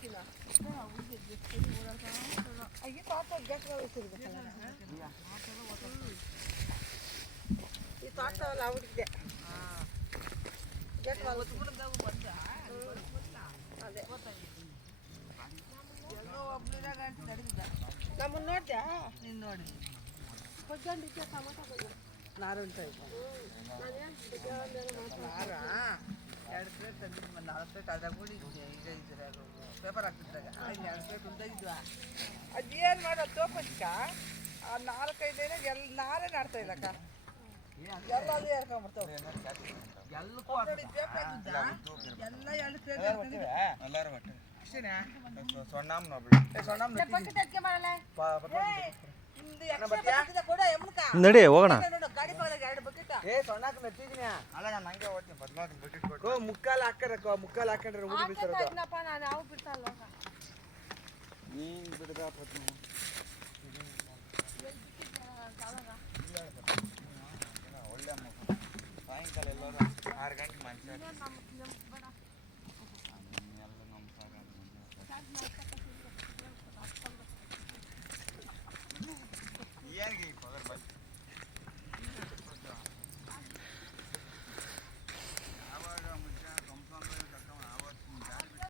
ಈ ತೋಟವಲ್ಲ ಹುಡುಕಿದೆ ಅದೇ ನಮ್ಮನ್ನು ನೋಡ್ದ್ಯಾ ನೀನು ನೋಡಿ ಕೊಡ್ಕೊಂಡಿದ್ದೆ ಟೊಮೊಟೊ ನಾರು ಉಂಟು ನಾರ 2 ಪ್ಲೇಟ್ ತಂದಿದ್ದು 4 ಪ್ಲೇಟ್ ಅದಾಗ ಕೂಡ ಈಗ ಇದ್ರೆ ಪೇಪರ್ ಹಾಕ್ತಿದ್ದಾಗ 2 ಪ್ಲೇಟ್ ಉಂಟಾಗಿದ್ವಾ ಅದೇನು ಮಾಡೋದು ತೋಪಕ್ಕ ಆ 4-5 ದಿನ ನಾರೇ ನಾಡ್ತಾ ಇಲ್ಲಕ್ಕ ಎಲ್ಲ ಅಲ್ಲಿ ಹೇಳ್ಕೊಂಡ್ಬರ್ತಾವೆ ಎಲ್ಲಕ್ಕೂ ಎಲ್ಲ 2 ಪ್ಲೇಟ್ ಎಲ್ಲರೂ ಬಟ್ಟೆ ಅಷ್ಟೇನಾ ನಡಿ ಹೋಗೋಣ ಮುಕ್ಕಾಲು ಹಾಕರಕ್ಕ ಮುಕ್ಕಾಲು ಹಾಕೊಂಡ್ರೆ ನಾನು ಯಾವ ಬಿಡ್ತಾ ನೀನು ಬಿಡ್ದ